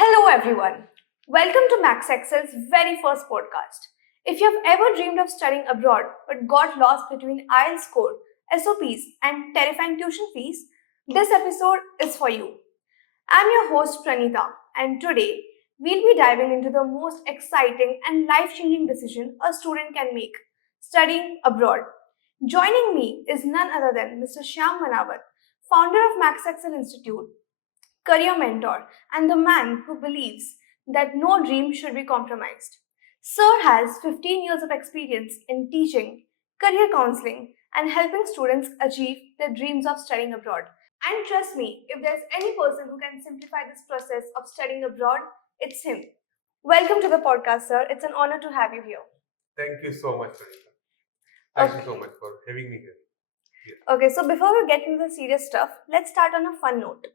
Hello, everyone. Welcome to Maxxcell's very first podcast. If you've ever dreamed of studying abroad but got lost between IELTS score, SOPs, and terrifying tuition fees, this episode is for you. I'm your host Pranita, and today we'll be diving into the most exciting and life changing decision a student can make studying abroad. Joining me is none other than Mr. Shyam Manavat, founder of Maxxcell Institute, career mentor, and the man who believes that no dream should be compromised. Sir has 15 years of experience in teaching, career counseling, and helping students achieve their dreams of studying abroad. And trust me, if there's any person who can simplify this process of studying abroad, it's him. Welcome to the podcast, sir. It's an honor to have you here. Thank you so much, Anita. Thank you so much for having me here. Okay, so before we get into the serious stuff, let's start on a fun note.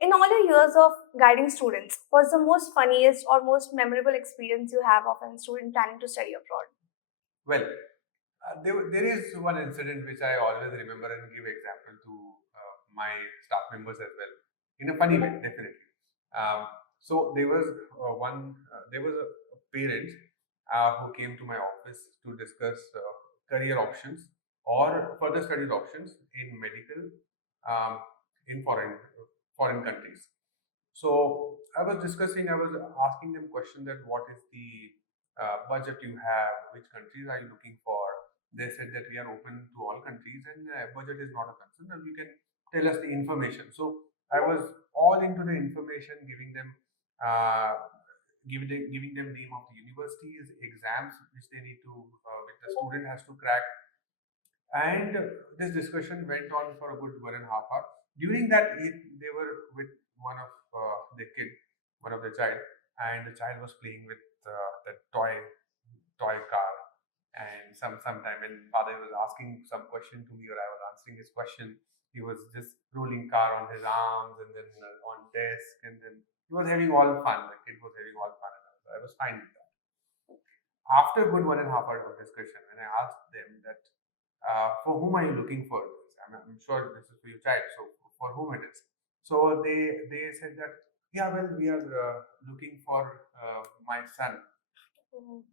In all your years of guiding students, what's the most funniest or most memorable experience you have of a student planning to study abroad? Well, there is one incident which I always remember and give example to my staff members as well, in a funny way, definitely. So there was a parent who came to my office to discuss career options or further studies options in medical um, in foreign countries. So I was asking them question that what is the budget you have, which countries are you looking for. They said that we are open to all countries and budget is not a concern and you can tell us the information. So I was all into the information, uh, giving them name of the universities, exams which they need to, which the student has to crack, and this discussion went on for a good 1.5 hours. During that, they were with one of one of the child, and the child was playing with the toy car. And sometime when father was asking some question to me or I was answering his question, he was just rolling car on his arms and then on desk, and then he was having all fun. The kid was having all fun, and I was fine with that. After a good 1.5 hours of discussion, when I asked them that for whom are you looking for this? I'm sure this is for your child, so for whom it is. So they said that, yeah, well, we are looking for my son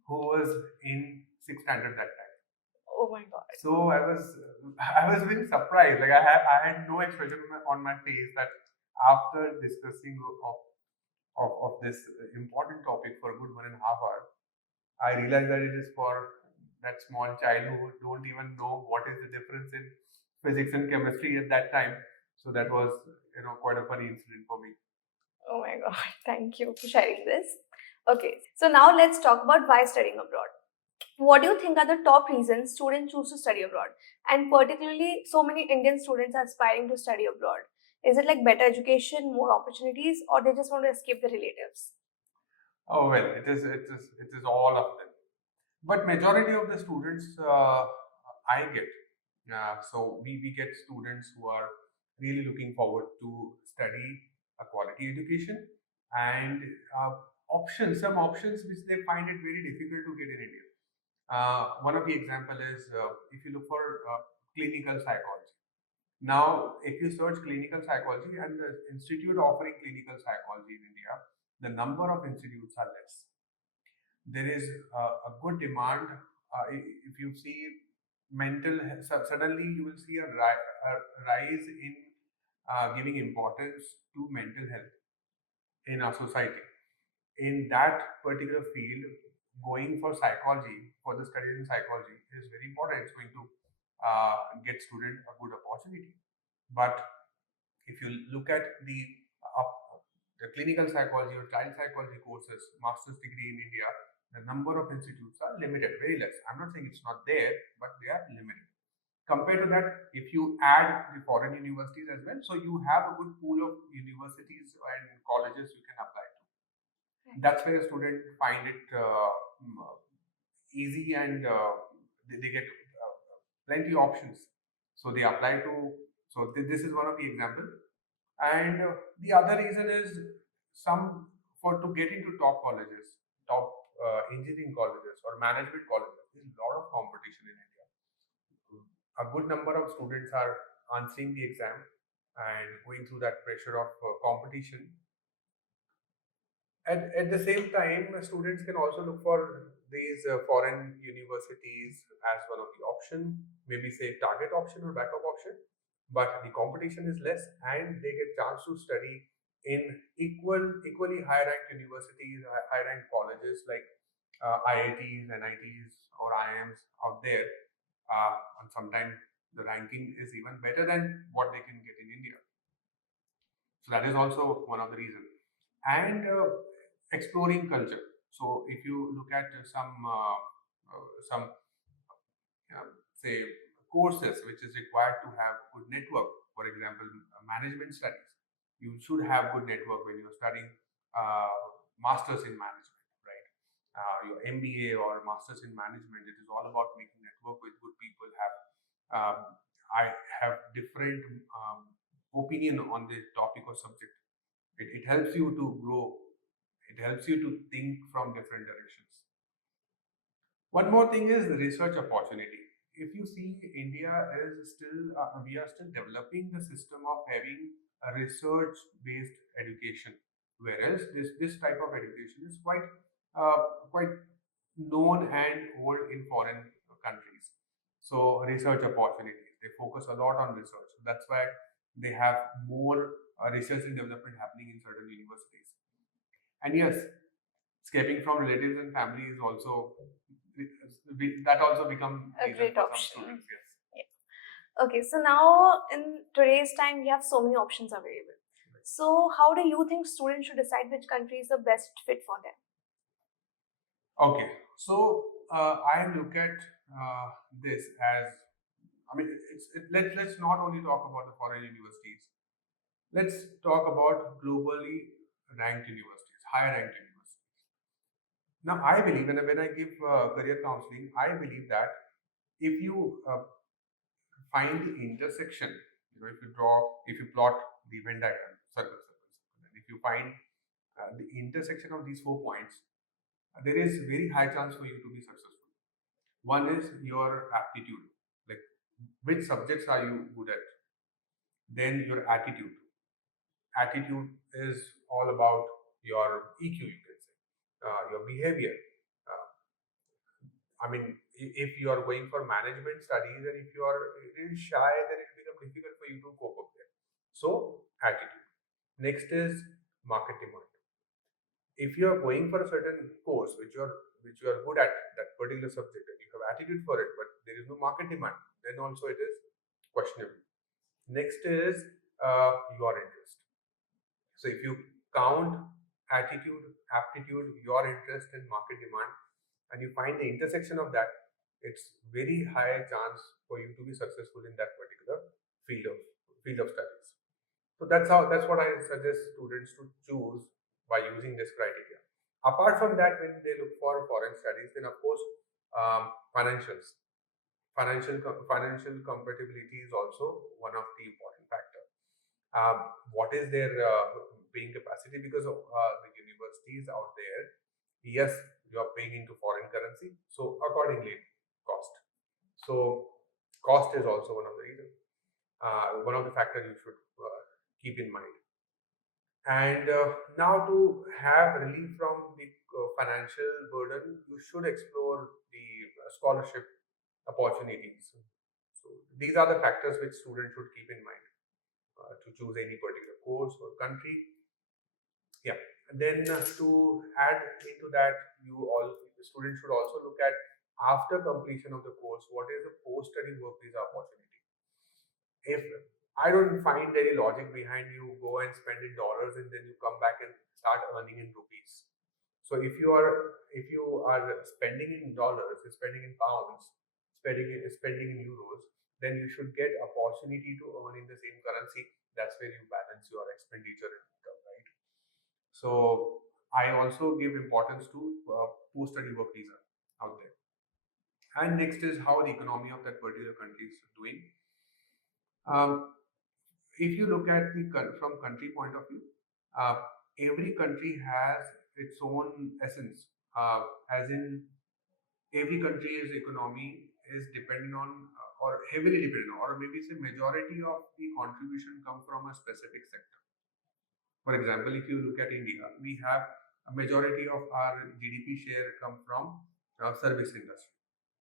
who was in sixth standard that time. Oh my god. So I was very surprised. Like I had no expression on my face that after discussing of this important topic for a good 1.5 hours, I realized that it is for that small child who don't even know what is the difference in physics and chemistry at that time. So that was, quite a funny incident for me. Oh my god. Thank you for sharing this. Okay, so now let's talk about why studying abroad. What do you think are the top reasons students choose to study abroad? And particularly, so many Indian students are aspiring to study abroad. Is it like better education, more opportunities, or they just want to escape their relatives? Oh well, it is all of them. But majority of the students I get, so we get students who are really looking forward to study a quality education and some options which they find it very difficult to get in India. One of the example is if you look for clinical psychology. Now, if you search clinical psychology and the institute offering clinical psychology in India, the number of institutes are less. There is a good demand. If you see suddenly you will see a rise in giving importance to mental health in our society. In that particular field, going for psychology, for the studies in psychology is very important. It's going to get student a good opportunity. But if you look at the clinical psychology or child psychology courses, master's degree in India, the number of institutes are limited, very less. I'm not saying it's not there, but they are limited. Compared to that, if you add the foreign universities as well, so you have a good pool of universities and colleges you can apply to. That's where a student find it easy, and they get plenty options. So they apply to. So this is one of the example. And the other reason is some for to get into top colleges, top engineering colleges or management colleges. There's a lot of competition in India. A good number of students are answering the exam and going through that pressure of competition. At the same time, students can also look for these foreign universities as one of the option, maybe say target option or backup option. But the competition is less, and they get chance to study in equally high ranked universities, high ranked colleges like IITs, NITs, or IIMs out there. And sometimes the ranking is even better than what they can get in India. So that is also one of the reasons. And exploring culture. So if you look at some say courses which is required to have good network, for example, management studies, you should have good network when you're studying masters in management, right? Your MBA or masters in management, it is all about making network with good people. Um, I have different opinion on this topic or subject. It helps you to grow. It helps you to think from different directions. One more thing is research opportunity. If you see, India is still, we are still developing the system of having a research-based education, whereas this type of education is quite known and old in foreign countries. So research opportunities, they focus a lot on research. That's why they have more research and development happening in certain universities. And yes, escaping from relatives and family is also that also become A reason great for some option. students. Yes. Yeah. Okay, so now in today's time, we have so many options available. So, how do you think students should decide which country is the best fit for them? Okay, so I look at this as, I mean, let's not only talk about the foreign universities. Let's talk about globally ranked universities, high ranked universities. Now, I believe, and when I give career counseling, I believe that if you find the intersection, if you plot the Venn diagram, and if you find the intersection of these 4 points, there is very high chance for you to be successful. One is your aptitude, like which subjects are you good at. Then your attitude. Attitude is all about your EQ, you can say, your behavior. Uh, I mean, if you are going for management studies and if you are really shy, then it will become difficult for you to cope up there. So, attitude. Next is market demand. If you are going for a certain course which you are good at that particular subject and you have attitude for it, but there is no market demand, then also it is questionable. Next is your interest. So if you count attitude, aptitude, your interest, and market demand, and you find the intersection of that, it's very high chance for you to be successful in that particular field of studies. So that's what I suggest students to choose by using this criteria. Apart from that, when they look for foreign studies, then of course financials, financial compatibility is also one of the important factor. What is their paying capacity? Because of the universities out there, yes, you are paying into foreign currency, so accordingly cost. So cost is also one of the reasons, one of the factors you should keep in mind. And now to have relief from the financial burden, you should explore the scholarship opportunities. So these are the factors which students should keep in mind to choose any particular course or country. Yeah, and then to add into that, the student should also look at after completion of the course, what is the post-study work visa opportunity. If I don't find any logic behind you go and spend in dollars and then you come back and start earning in rupees. So if you are spending in dollars, spending in pounds, spending in euros, then you should get opportunity to earn in the same currency. That's where you balance your expenditure and income, right? So I also give importance to post-study work visa out there. And next is how the economy of that particular country is doing. Um, if you look at from country point of view, uh, every country has its own essence. As in, every country's economy is dependent on, or heavily dependent on, or maybe say majority of the contribution come from a specific sector. For example, if you look at India, we have a majority of our GDP share come from service industry,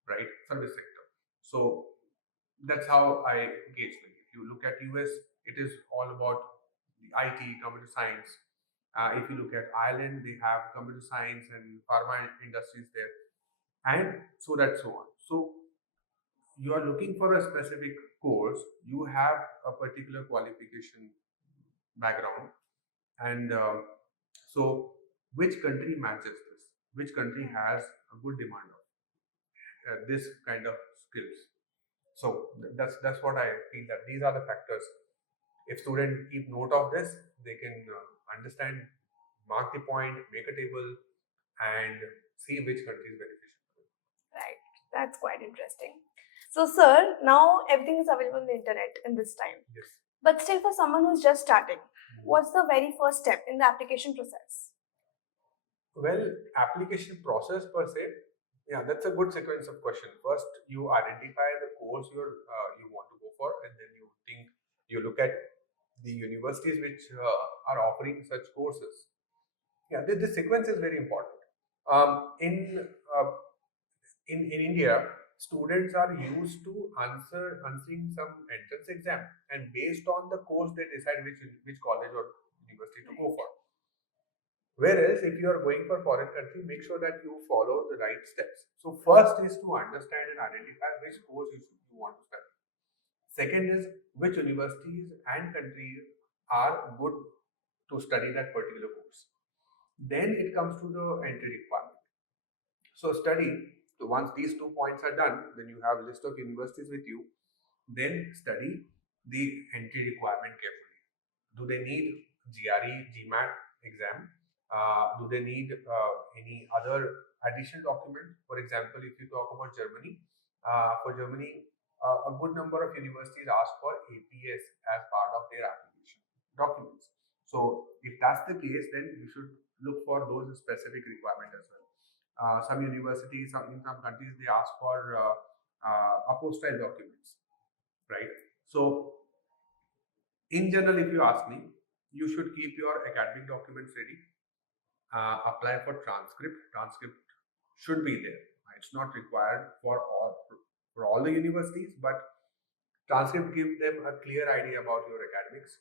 right? Service sector. So that's how I gauge them. If you look at US, it is all about the IT, computer science. If you look at Ireland, they have computer science and pharma industries there, and so on. So you are looking for a specific course, you have a particular qualification background, and so which country matches this? Which country has a good demand of this kind of skills? So that's what I feel, that these are the factors. If students keep note of this, they can understand, mark the point, make a table, and see which country is beneficial. Right. That's quite interesting. So, sir, now everything is available on the internet in this time. Yes. But still, for someone who's just starting, what's the very first step in the application process? Well, application process per se, yeah, that's a good sequence of question. First, you identify the course you want to go for, and then you look at the universities which are offering such courses. Yeah, this sequence is very important. Um, in uh, in India, students are used to answering some entrance exam, and based on the course they decide which college or university to go for. Whereas if you are going for foreign country, make sure that you follow the right steps. So first is to understand and identify which course you want to study. Second is which universities and countries are good to study that particular course. Then it comes to the entry requirement. So study. So once these 2 points are done, then you have a list of universities with you. Then study the entry requirement carefully. Do they need GRE, GMAT exam? Do they need any other additional document? For example, if you talk about Germany, for Germany, a good number of universities ask for APS as part of their application documents. So if that's the case, then you should look for those specific requirements as well. Some universities, in some countries, they ask for apostille documents, right? So in general, if you ask me, you should keep your academic documents ready. Apply for transcript. Transcript should be there. It's not required for all the universities, but transcript give them a clear idea about your academics.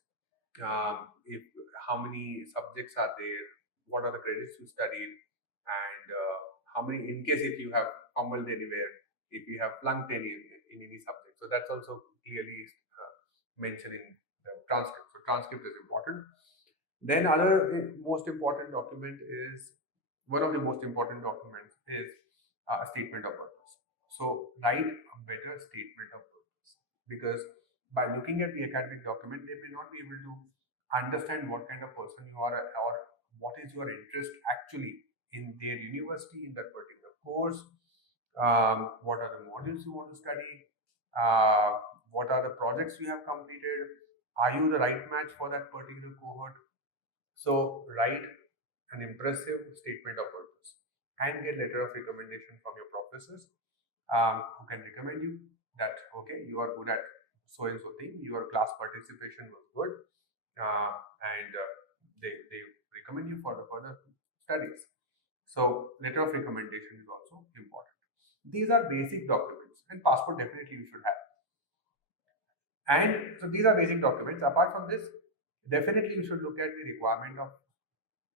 If how many subjects are there, what are the credits you studied, and how many, in case if you have fumbled anywhere, if you have flunked in any subject. So that's also clearly mentioning the transcript. So transcript is important. Then other most important document is, one of the most important documents is a statement of purpose. So write a better statement of purpose, because by looking at the academic document, they may not be able to understand what kind of person you are, or what is your interest actually in their university, in that particular course. What are the modules you want to study? What are the projects you have completed? Are you the right match for that particular cohort? So write an impressive statement of purpose and get letter of recommendation from your professors, who can recommend you that, okay, you are good at so and so thing, your class participation was good, and they recommend you for the further studies. So letter of recommendation is also important. These are basic documents, and passport definitely you should have. And so these are basic documents. Apart from this, definitely you should look at the requirement of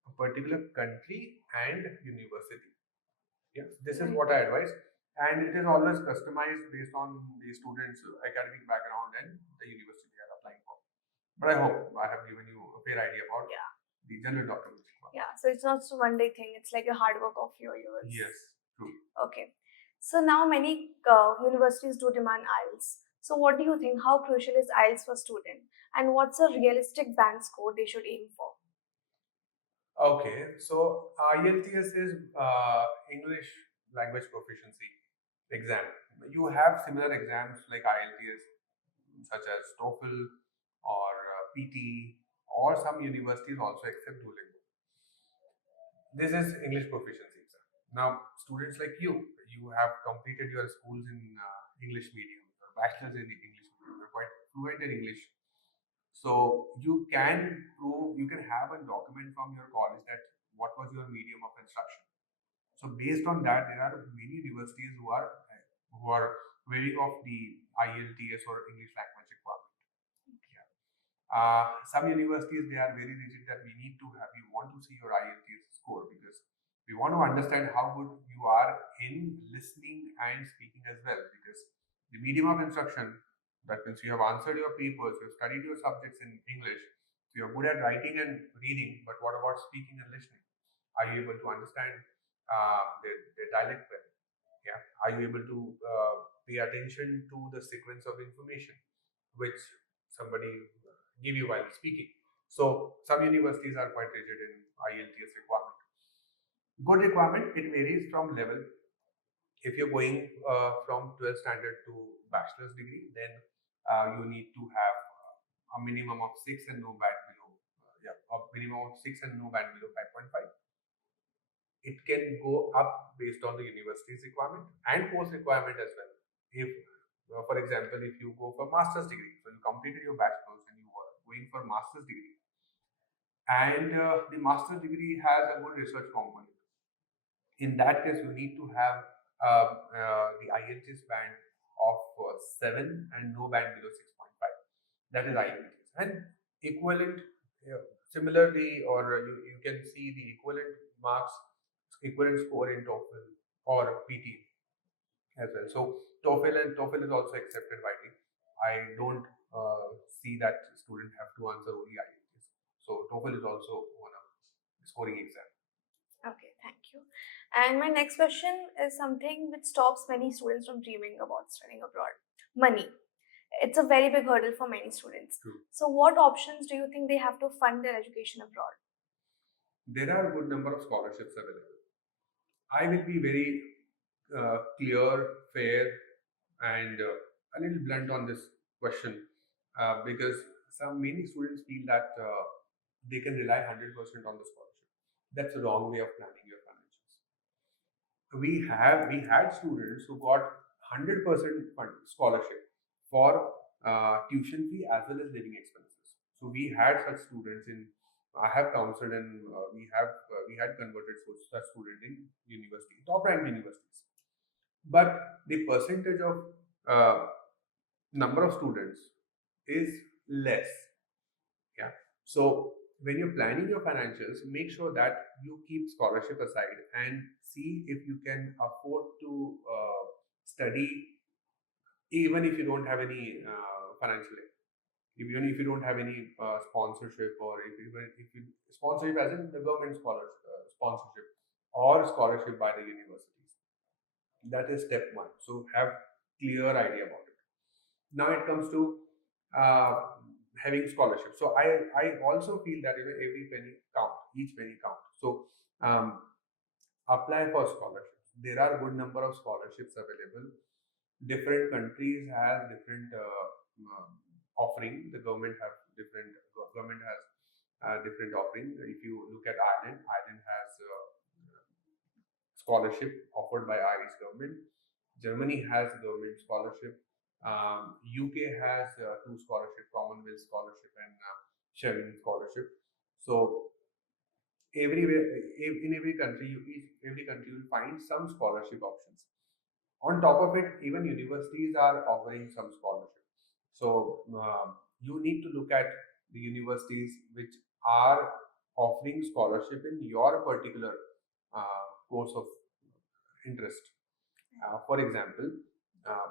a particular country and university. Yes, this is what I advise, and it is always customized based on the student's academic background and the university they are applying for. But I hope I have given you a fair idea about the general documents requirement. Yeah, so it's not just a one day thing, it's like a hard work of your years. Yes, true. Okay. So now many universities do demand IELTS. So what do you think? How crucial is IELTS for student? And what's a realistic band score they should aim for? Okay, so IELTS is English language proficiency exam. You have similar exams like IELTS, such as TOEFL or PT, or some universities also accept Duolingo. This is English proficiency exam. Now, students like you have completed your schools in English medium, bachelor's in English medium, you're quite fluent in English. So you can prove, you can have a document from your college that what was your medium of instruction. So based on that, there are many universities who are waiving off the IELTS or English language requirement. Yeah. Some universities, they are very rigid that we want to see your IELTS score, because we want to understand how good you are in listening and speaking as well. Because the medium of instruction, that means you have answered your papers, you have studied your subjects in English, so you're good at writing and reading, but what about speaking and listening? Are you able to understand their dialect well? Yeah. Are you able to pay attention to the sequence of information which somebody give you while speaking? So some universities are quite rigid in IELTS requirement. Good requirement, it varies from level. If you're going from 12th standard to bachelor's degree, then you need to have a minimum of 6 and no band below. A minimum of 6 and no band below 5.5. It can go up based on the university's requirement and post requirement as well. If, for example, if you go for master's degree, so you completed your bachelor's and you are going for master's degree, and the master's degree has a good research component. In that case, you need to have the IELTS band of 7 and no band below 6.5. That is IELTS. And equivalent, similarly, or you can see the equivalent marks, equivalent score in TOEFL or PT as well. So TOEFL is also accepted widely. I don't see that student have to answer only IELTS. So TOEFL is also one of the scoring exam. Okay, thank you. And my next question is something which stops many students from dreaming about studying abroad: money. It's a very big hurdle for many students. True. So, what options do you think they have to fund their education abroad? There are a good number of scholarships available. I will be very clear, fair, and a little blunt on this question, because many students feel that they can rely 100% on the scholarship. That's the wrong way of planning your financials. We had students who got 100% scholarship for tuition fee as well as living expenses. So we had such students in. I have counseled, and we had converted such student in university, top ranked universities. But the percentage of number of students is less. Yeah. So when you're planning your financials, make sure that you keep scholarship aside and see if you can afford to study, even if you don't have any financial aid. Even if you don't have any sponsorship, or if you sponsorship as in the government sponsorship or scholarship by the universities. That is step one. So have clear idea about it. Now it comes to having scholarship. So I also feel that every penny count, each penny count. So apply for scholarships. There are a good number of scholarships available. Different countries have different offering. The government has different offering. If you look at Ireland, Ireland has scholarship offered by Irish government. Germany has government scholarship. UK has two scholarship: Commonwealth scholarship and Sherman scholarship. So in every country, you will find some scholarship options. On top of it, even universities are offering some scholarship. So you need to look at the universities which are offering scholarship in your particular course of interest. For example,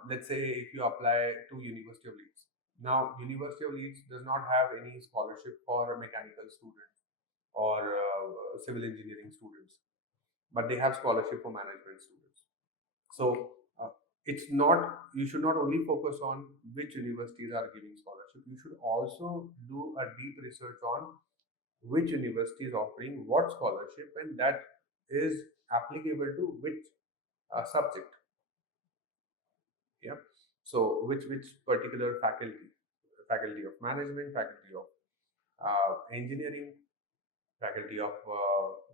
let's say if you apply to University of Leeds. Now, University of Leeds does not have any scholarship for mechanical students or civil engineering students, but they have scholarship for management students. So it's not, you should not only focus on which universities are giving scholarship, you should also do a deep research on which university is offering what scholarship, and that is applicable to which subject. Yeah. So which particular faculty of management, faculty of engineering, faculty of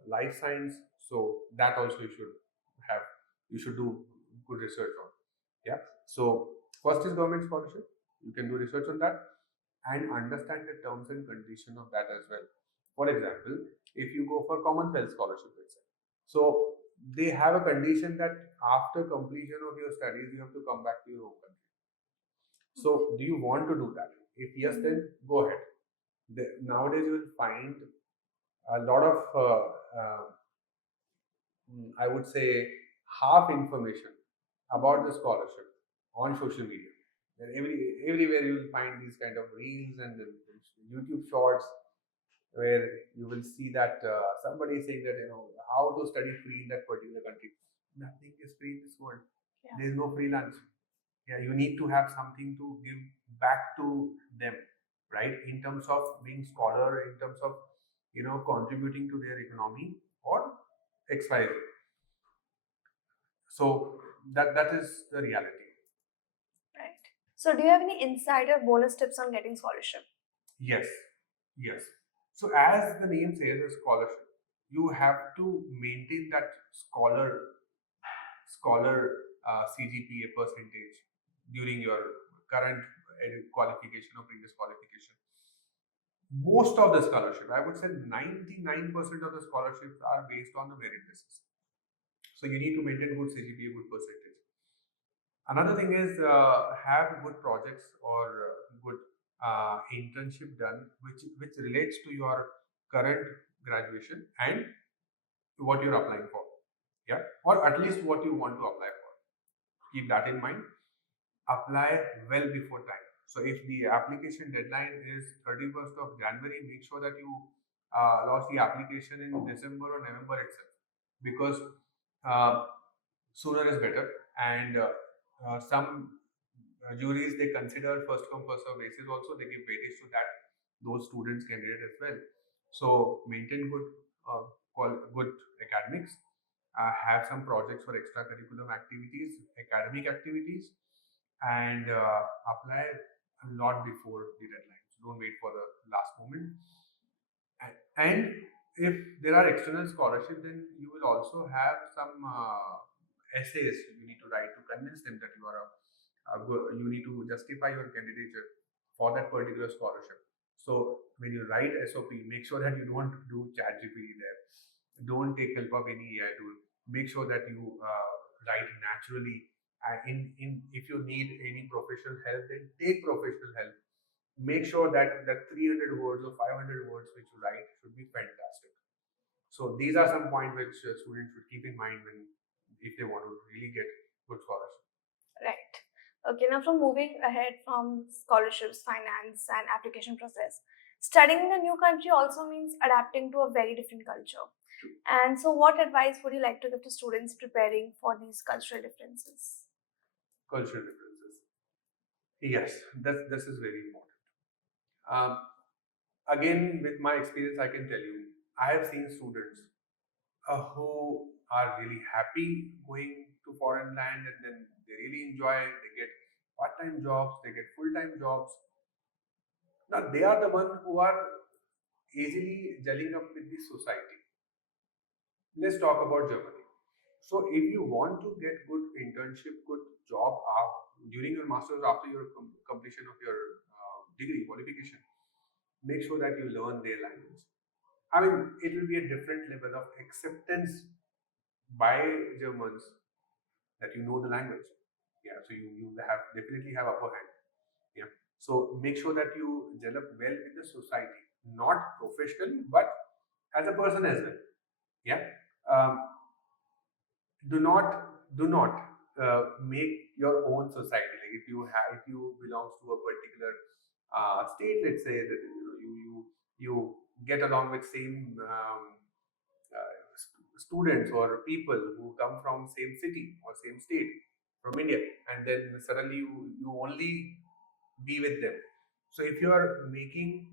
life science. So that also you should do good research on. Yeah. So first is government scholarship. You can do research on that and understand the terms and conditions of that as well. For example, if you go for Commonwealth scholarship, let's say. So they have a condition that after completion of your studies, you have to come back to your home country. So do you want to do that? If yes, then go ahead. Nowadays, you will find a lot of, I would say, half information about the scholarship on social media. And everywhere you will find these kind of reels and YouTube shorts where you will see that somebody is saying that how to study free in that particular country. Nothing is free in this world. Yeah. There is no free lunch. Yeah, you need to have something to give back to them, right? In terms of being scholar, in terms of contributing to their economy or XYZ. So that is the reality. Right. So do you have any insider bonus tips on getting scholarship? Yes. So as the name says, a scholarship, you have to maintain that scholar CGPA percentage during your current qualification or previous qualification. Most of the scholarship, I would say 99% of the scholarships are based on the merit basis. So you need to maintain good CGPA, good percentage. Another thing is have good projects or good internship done which relates to your current graduation and what you're applying for. Yeah, or at least what you want to apply for. Keep that in mind. Apply well before time. So if the application deadline is 31st of January, make sure that you launch the application in December or November itself, because sooner is better. And some juries, they consider first come first serve basis also. They give weightage to that, those students candidate as well. So maintain good academics. Have some projects for extracurricular activities, academic activities, and apply a lot before the deadline. So don't wait for the last moment. And if there are external scholarships, then you will also have some essays you need to write to convince them that you are you need to justify your candidature for that particular scholarship. So when you write SOP, make sure that you don't do ChatGPT there. Don't take help of any AI tool. Make sure that you write naturally. If you need any professional help, then take professional help. Make sure that 300 words or 500 words which you write should be fantastic. So these are some points which students should keep in mind if they want to really get good scholarship. Right. Okay, now from moving ahead from scholarships, finance, and application process, studying in a new country also means adapting to a very different culture. And so, what advice would you like to give to students preparing for these cultural differences? Cultural differences. Yes, this is very important. Again, with my experience, I can tell you, I have seen students who are really happy going to foreign land, and then they really enjoy it. They get part-time jobs, they get full-time jobs. Now they are the ones who are easily gelling up with the society. Let's talk about Germany. So if you want to get good internship, good job during your master's, after your completion of your degree qualification, make sure that you learn their language. I mean, it will be a different level of acceptance by Germans that you know the language. Yeah, so you have definitely have upper hand. Yeah. So make sure that you gel up well with the society, not professionally, but as a person as well. Yeah. Um, do not make your own society. Like if you belongs to a particular state, let's say that you get along with same students or people who come from same city or same state from India, and then suddenly you only be with them. So if you are making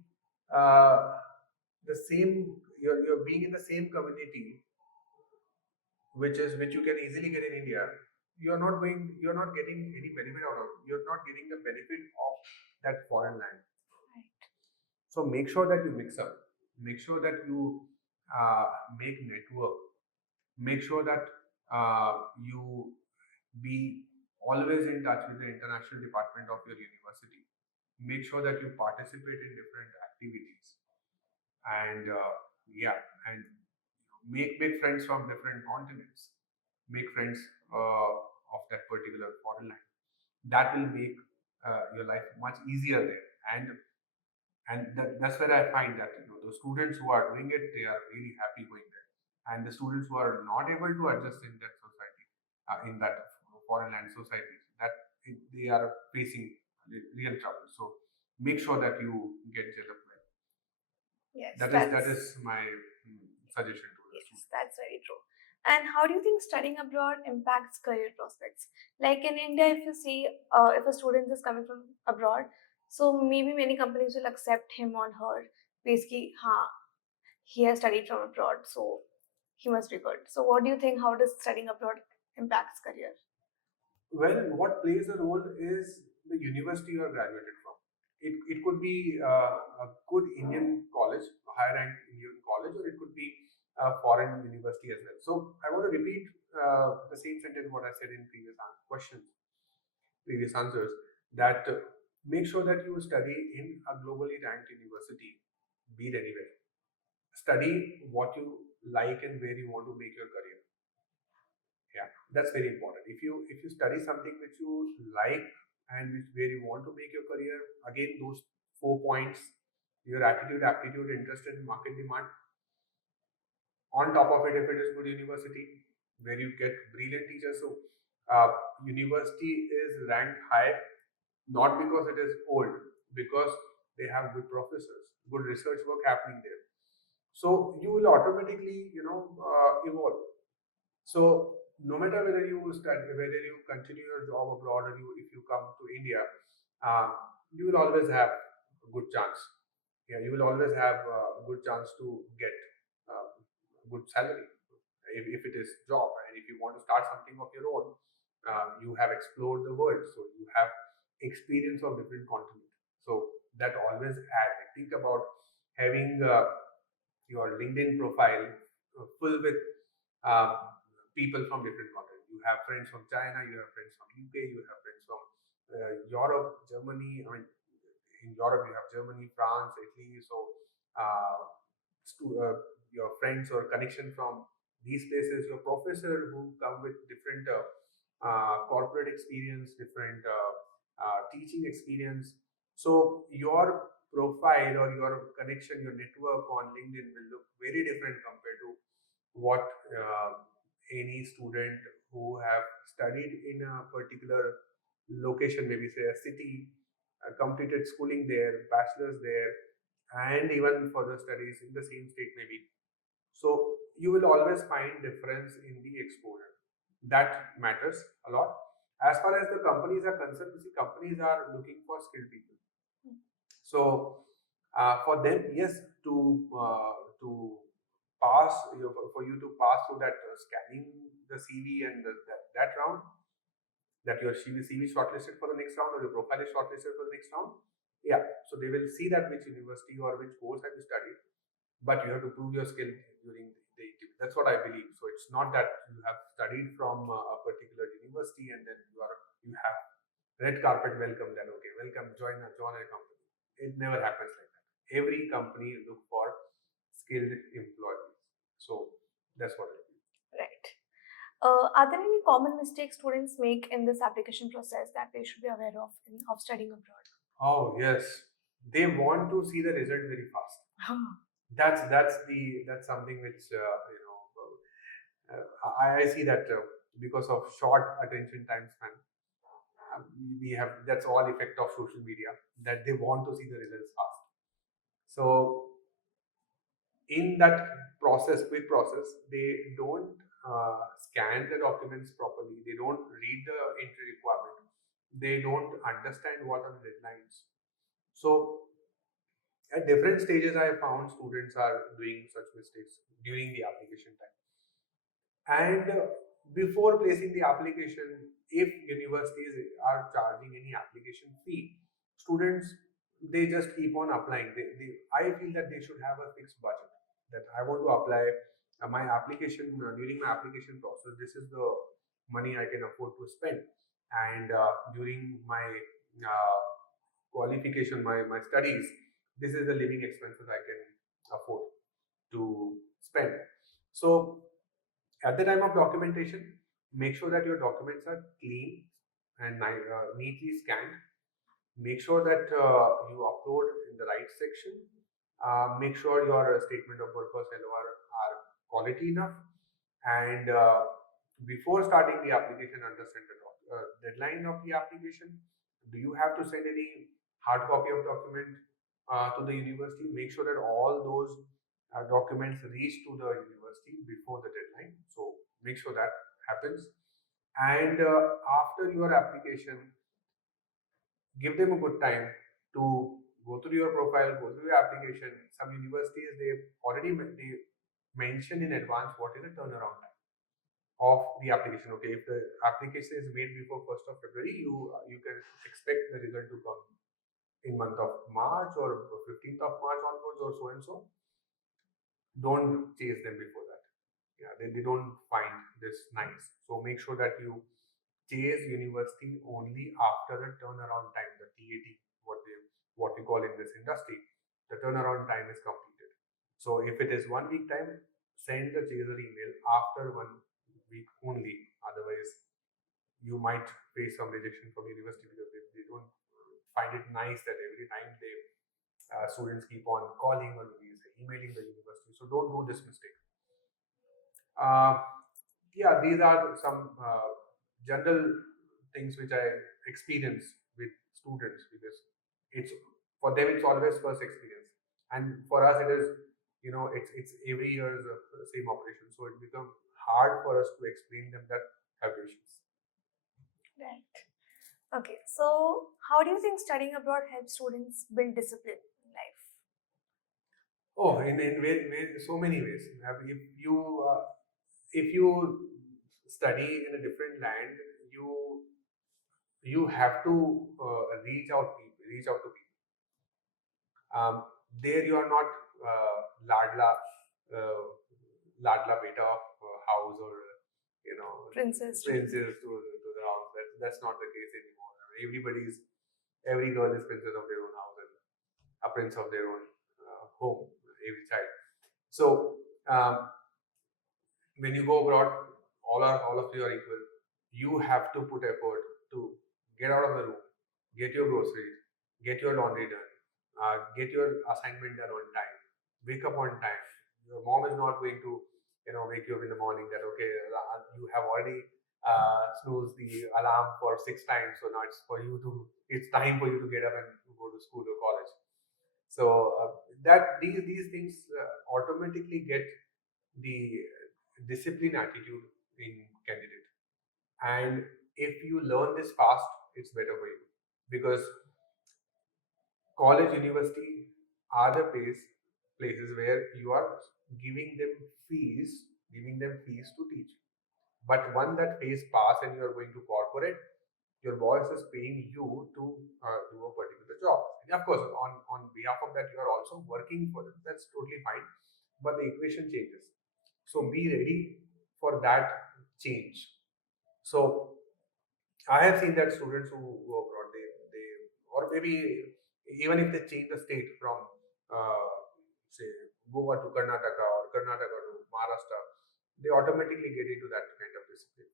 uh, the same, you're being in the same community, which you can easily get in India, you're not getting any benefit out of. You're not getting the benefit of that foreign land. Right. So make sure that you mix up. Make sure that you make network. Make sure that you be always in touch with the international department of your university. Make sure that you participate in different activities, and Yeah, and make friends from different continents, make friends of that particular foreign language. That will make your life much easier there. That's where I find that the students who are doing it, they are really happy going there, and the students who are not able to adjust in that society, in that foreign land society, that they are facing real trouble. So make sure that you get gel up well. Yes, That is my suggestion to the yes, students. that's very true. And how do you think studying abroad impacts career prospects? Like in India, if you see, if a student is coming from abroad, so maybe many companies will accept him or her. Basically, he has studied from abroad, so he must be good. So, what do you think? How does studying abroad impacts career? Well, what plays a role is the university you are graduated from. It could be a good Indian college, a high ranked Indian college, or it could be a foreign university as well. So I want to repeat the same sentence what I said in questions, previous answers, that make sure that you study in a globally ranked university, be it anywhere. Study what you like and where you want to make your career. Yeah, that's very important. If you study something which you like and where you want to make your career, again those 4 points: your attitude, aptitude, interest, and market demand. On top of it, if it is good university where you get brilliant teachers, so university is ranked high not because it is old, because they have good professors, good research work happening there. So you will automatically evolve. So no matter whether you study, whether you continue your job abroad, or if you come to India, uh, you will always have a good chance. Yeah, you will always have a good chance to get a good salary if it is job, and if you want to start something of your own, you have explored the world, so you have experience of different continents. So that always add. Think about having your LinkedIn profile full with uh, people from different continents. You have friends from China, you have friends from UK, you have friends from Europe, Germany. I mean, in Europe you have Germany, France, Italy. So uh, your friends or connection from these places, your professor who come with different corporate experience, different teaching experience. So your profile or your connection, your network on LinkedIn will look very different compared to what any student who have studied in a particular location, maybe say a city, completed schooling there, bachelor's there, and even further studies in the same state maybe. So you will always find difference in the exposure. That matters a lot. As far as the companies are concerned, you see, companies are looking for skilled people. So for them, yes, to pass for you to pass through that scanning the CV and that round, that your CV is shortlisted for the next round or your profile is shortlisted for the next round. Yeah, so they will see that which university or which course have you studied, but you have to prove your skill during the interview. That's what I believe. So it's not that you have studied from a particular university and then you have red carpet welcome. Then okay, welcome, join a company. It never happens like that. Every company look for skilled employees. So that's what I believe. Right. Are there any common mistakes students make in this application process that they should be aware of studying abroad? Oh yes, they want to see the result very fast. That's something which I see that because of short attention time span, we have, that's all effect of social media, that they want to see the results fast. So in that process, quick process, they don't scan the documents properly, they don't read the entry requirement, they don't understand what are the deadlines. So at different stages I have found students are doing such mistakes during the application time. And before placing the application, if universities are charging any application fee, students, they just keep on applying. I feel that they should have a fixed budget. That I want to apply my application, during my application process. This is the money I can afford to spend, and during my qualification, my studies, this is the living expenses I can afford. to spend. So at the time of documentation, make sure that your documents are clean and neatly scanned. Make sure that you upload in the right section. Make sure your statement of purpose and are quality enough. And before starting the application, understand the deadline of the application. Do you have to send any hard copy of document to the university? Make sure that all those documents reach to the university before the deadline. So make sure that happens. And after your application, give them a good time to go through your profile, go through your application. Some universities, they already they mention in advance what is the turnaround time of the application. Okay, if the application is made before 1st of February, you can expect the result to come in month of March or 15th of March onwards or so and so. Don't chase them before that. Yeah, they don't find this nice. So make sure that you chase university only after the turnaround time, the TAT, what we call in this industry, the turnaround time is completed. So if it is 1 week time, send the chaser email after 1 week only. Otherwise, you might face some rejection from university because they don't find it nice that every time they students keep on calling or emailing the university. So don't do this mistake. Uh, yeah, these are some general things which I experience with students because it's for them it's always first experience, and for us it is it's every year's same operation, so it becomes hard for us to explain them that calculations. Right. Okay. So, how do you think studying abroad helps students build discipline in life? Oh, in so many ways. If you study in a different land, you have to reach out to people. There you are not ladla uh, ladla beta of house or Princess. princess to the house. That's not the case anymore. Every girl is princess of their own house and a prince of their own home. Every child. So when you go abroad, all of you are equal. You have to put effort to get out of the room, get your groceries, get your laundry done, get your assignment done on time, wake up on time. Your mom is not going to wake you up in the morning that okay you have already snoozed the alarm for 6 times, so now it's time for you to get up and go to school or college. So that these things automatically get the discipline attitude in candidate. And if you learn this fast, it's better for you because college, university are the places where you are giving them fees to teach. But once that phase pass and you are going to corporate, your boss is paying you to do a particular job. And of course, on behalf of that, you are also working for them. That's totally fine. But the equation changes. So be ready for that change. So I have seen that students who go abroad, they or maybe even if they change the state from say Goa to Karnataka or Karnataka to Maharashtra, they automatically get into that kind of discipline.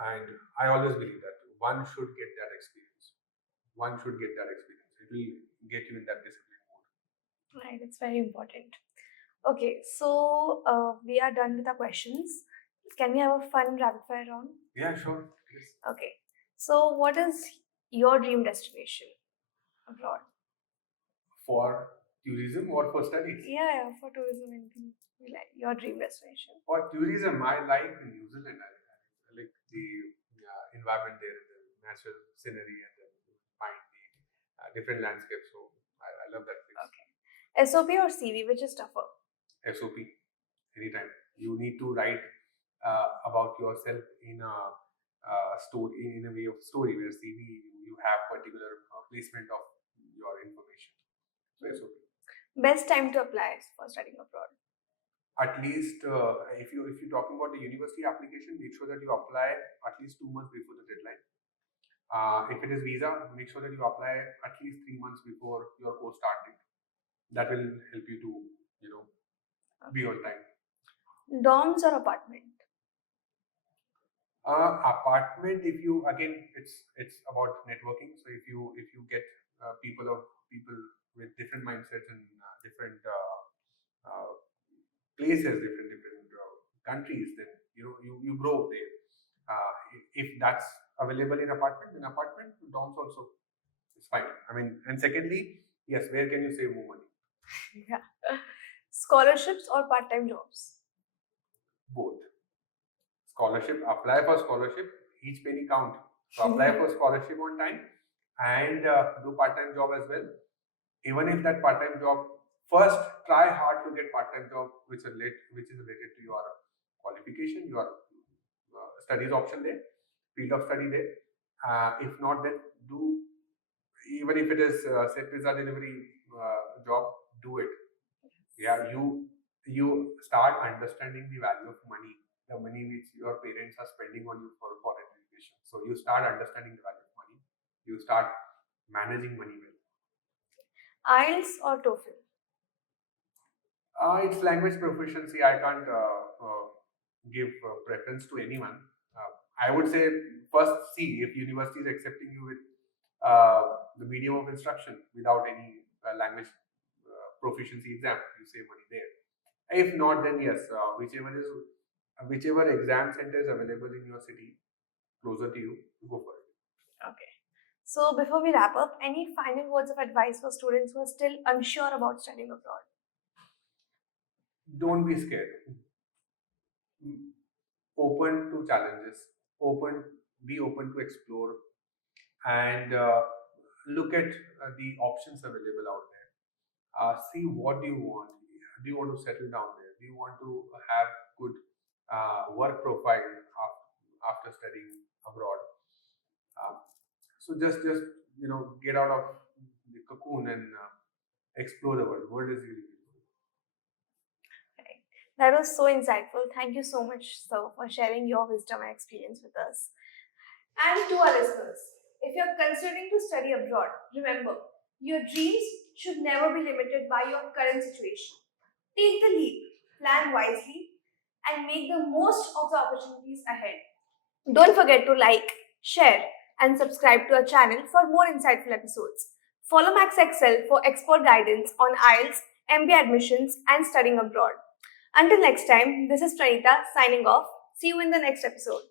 And I always believe that one should get that experience. One should get that experience. It will get you in that discipline mode. Right. It's very important. Okay. So, we are done with our questions. Can we have a fun rapid fire round? Yeah, sure. Yes. Okay. So, what is your dream destination abroad? For tourism or for studies? Yeah, for tourism, anything you like. Your dream destination. For tourism, I like New Zealand. I like the environment there, the natural scenery, and then find the different landscapes. So I love that place. Okay. SOP or CV, which is tougher? SOP, anytime. You need to write about yourself in a story, in a way of story, where CV you have particular placement of your information. So SOP. Best time to apply for studying abroad? At least if you're talking about the university application, make sure that you apply at least 2 months before the deadline. If it is visa, make sure that you apply at least 3 months before your course start date. That will help you to be on time. Dorms or apartment? Apartment, if you again, it's about networking. So if you get people with different mindsets and different places, different countries, then you grow there. If that's available in apartment, then apartment, dorms also is fine. I mean, and secondly, yes, where can you save more money? Yeah. Scholarships or part-time jobs? Both. Apply for scholarship, each penny count. So apply for scholarship on time and do part-time job as well. Even if that part-time job, first try hard to get part-time job which is related to your qualification, your studies option there, field of study there. If not, then do, even if it is set pizza delivery job, do it. Yeah, you start understanding the value of money, the money which your parents are spending on you for education. So you start understanding the value of money. You start managing money well. IELTS or TOEFL? It's language proficiency. I can't give preference to anyone. I would say first see if university is accepting you with the medium of instruction without any language proficiency exam. You save money there. If not, then yes, whichever exam center is available in your city, closer to you, go for it. Okay. So before we wrap up, any final words of advice for students who are still unsure about studying abroad? Don't be scared. Open to challenges. Be open to explore, and look at the options available out there. See what do you want. Do you want to settle down there? Do you want to have good work profile after studying abroad? So just get out of the cocoon and explore the world. World is really beautiful. Okay. That was so insightful. Thank you so much, sir, for sharing your wisdom and experience with us. And to our listeners, if you're considering to study abroad, remember, your dreams should never be limited by your current situation. Take the leap, plan wisely, and make the most of the opportunities ahead. Don't forget to like, share, and subscribe to our channel for more insightful episodes. Follow Maxxcell for expert guidance on IELTS, MBA admissions, and studying abroad. Until next time, this is Pranita signing off. See you in the next episode.